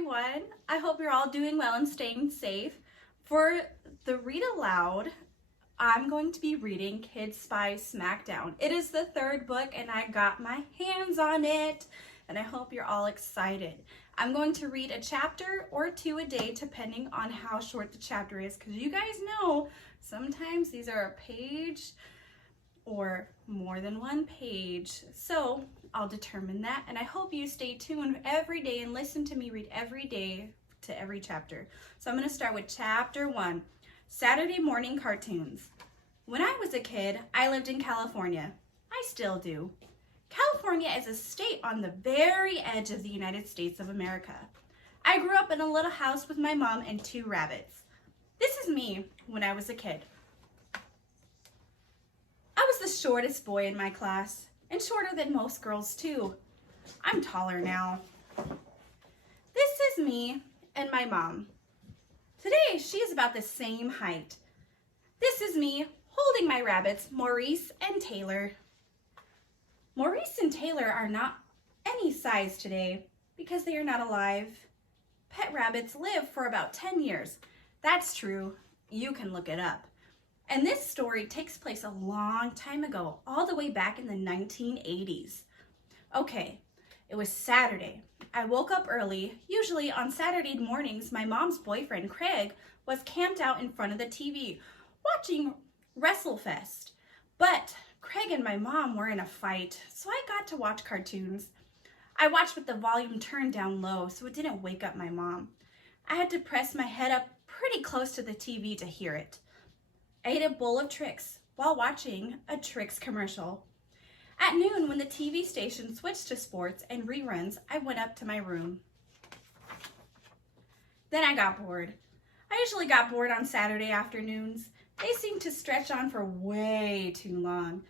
everyone. I hope you're all doing well and staying safe. For the read aloud, I'm going to be reading Kids Spy Smackdown. It is the third book and I got my hands on it and I hope you're all excited. I'm going to read a chapter or two a day depending on how short the chapter is, because you guys know sometimes these are a page or more than one page. So I'll determine that, and I hope you stay tuned every day and listen to me read every day to every chapter. So I'm going to start with chapter 1, Saturday morning cartoons. When I was a kid, I lived in California. I still do. California is a state on the very edge of the United States of America. I grew up in a little house with my mom and 2 rabbits. This is me when I was a kid. I was the shortest boy in my class, and shorter than most girls too. I'm taller now. This is me and my mom. Today, she is about the same height. This is me holding my rabbits, Maurice and Taylor. Maurice and Taylor are not any size today because they are not alive. Pet rabbits live for about 10 years. That's true. You can look it up. And this story takes place a long time ago, all the way back in the 1980s. Okay, it was Saturday. I woke up early. Usually on Saturday mornings, my mom's boyfriend, Craig, was camped out in front of the TV, watching WrestleFest. But Craig and my mom were in a fight, so I got to watch cartoons. I watched with the volume turned down low so it didn't wake up my mom. I had to press my head up pretty close to the TV to hear it. I ate a bowl of Trix while watching a Trix commercial. At noon, when the TV station switched to sports and reruns, I went up to my room. Then I got bored. I usually got bored on Saturday afternoons. They seemed to stretch on for way too long.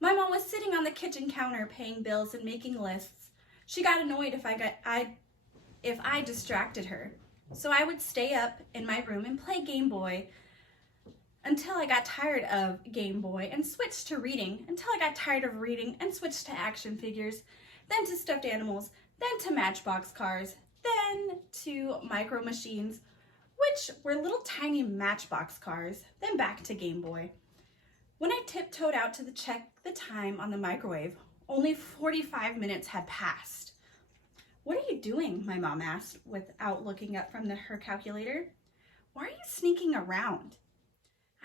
My mom was sitting on the kitchen counter paying bills and making lists. She got annoyed if I distracted her. So I would stay up in my room and play Game Boy until I got tired of Game Boy and switched to reading, until I got tired of reading and switched to action figures, then to stuffed animals, then to Matchbox cars, then to Micro Machines, which were little tiny Matchbox cars, then back to Game Boy. When I tiptoed out to check the time on the microwave, only 45 minutes had passed. "What are you doing?" my mom asked without looking up from her calculator. "Why are you sneaking around?"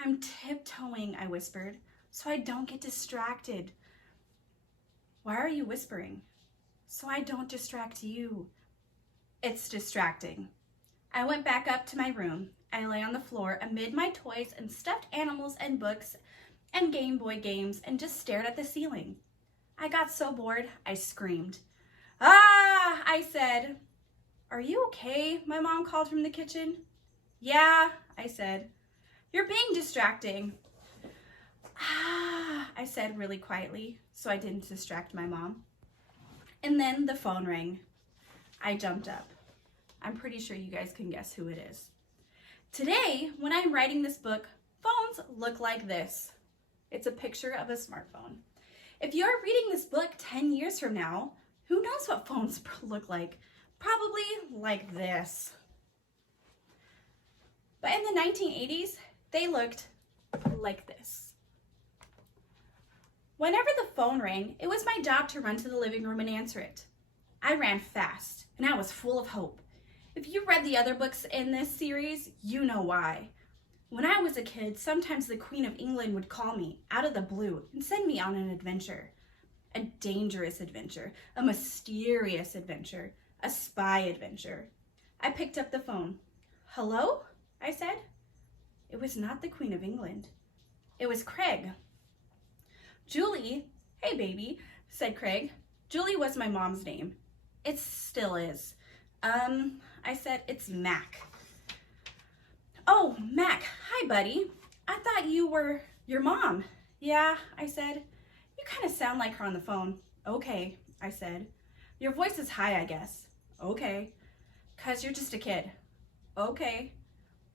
"I'm tiptoeing," I whispered, "so I don't get distracted." "Why are you whispering?" "So I don't distract you." "It's distracting." I went back up to my room. I lay on the floor amid my toys and stuffed animals and books and Game Boy games and just stared at the ceiling. I got so bored, I screamed. "Ah!" I said. "Are you okay?" my mom called from the kitchen. "Yeah," I said. "You're being distracting." "Ah," I said really quietly so I didn't distract my mom. And then the phone rang. I jumped up. I'm pretty sure you guys can guess who it is. Today, when I'm writing this book, phones look like this. It's a picture of a smartphone. If you're reading this book 10 years from now, who knows what phones look like? Probably like this. But in the 1980s, they looked like this. Whenever the phone rang, it was my job to run to the living room and answer it. I ran fast, and I was full of hope. If you read the other books in this series, you know why. When I was a kid, sometimes the Queen of England would call me out of the blue and send me on an adventure. A dangerous adventure, a mysterious adventure, a spy adventure. I picked up the phone. "Hello?" I said. It was not the Queen of England. It was Craig. "Julie," "Hey baby," said Craig. Julie was my mom's name. It still is. I said, "It's Mac." "Oh, Mac, hi buddy. I thought you were your mom." "Yeah," I said. "You kind of sound like her on the phone." "Okay," I said. "Your voice is high, I guess." "Okay." "'Cause you're just a kid." "Okay."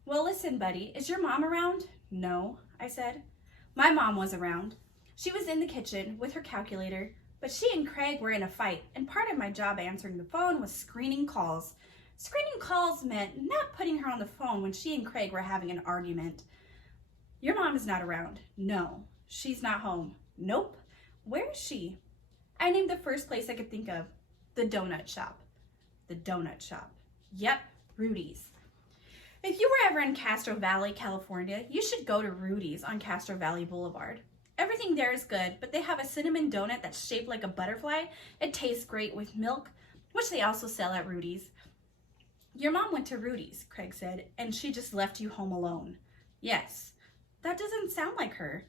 "Well, listen, buddy, is your mom around?" "No," I said. My mom was around. She was in the kitchen with her calculator, but she and Craig were in a fight, and part of my job answering the phone was screening calls. Screening calls meant not putting her on the phone when she and Craig were having an argument. Your mom is not around. No, she's not home. Nope. Where is she? I named the first place I could think of. The donut shop. The donut shop. Yep, Rudy's. If you were ever in Castro Valley, California, you should go to Rudy's on Castro Valley Boulevard. Everything there is good, but they have a cinnamon donut that's shaped like a butterfly. It tastes great with milk, which they also sell at Rudy's. Your mom went to Rudy's, Craig said, and she just left you home alone. Yes, that doesn't sound like her.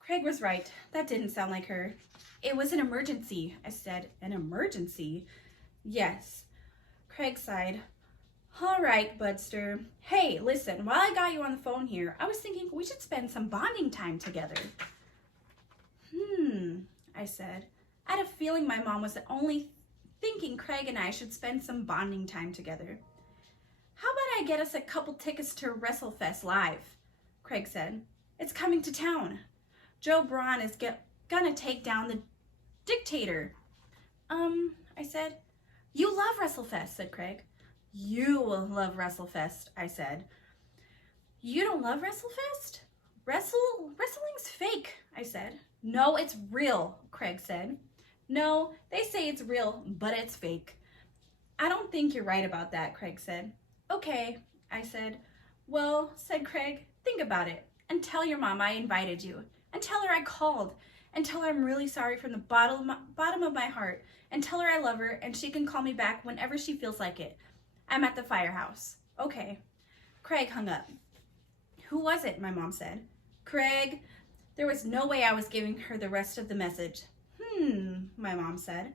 Craig was right. That didn't sound like her. It was an emergency, I said. An emergency? Yes. Craig sighed. All right, Budster. Hey, listen, while I got you on the phone here, I was thinking we should spend some bonding time together. I said. I had a feeling my mom was only thinking Craig and I should spend some bonding time together. How about I get us a couple tickets to WrestleFest Live? Craig said. It's coming to town. Joe Braun is gonna take down the dictator. I said. You love WrestleFest, said Craig. You will love WrestleFest, I said. You don't love WrestleFest? Wrestling's fake, I said. No, it's real, Craig said. No, they say it's real, but it's fake. I don't think you're right about that, Craig said. Okay, I said. Well, said Craig, think about it and tell your mom I invited you and tell her I called and tell her I'm really sorry from the bottom of my heart and tell her I love her and she can call me back whenever she feels like it. I'm at the firehouse. Okay. Craig hung up. Who was it? My mom said. Craig. There was no way I was giving her the rest of the message. My mom said.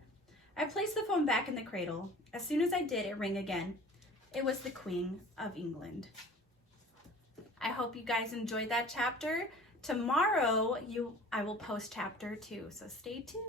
I placed the phone back in the cradle. As soon as I did, it rang again. It was the Queen of England. I hope you guys enjoyed that chapter. Tomorrow, I will post chapter 2, so stay tuned.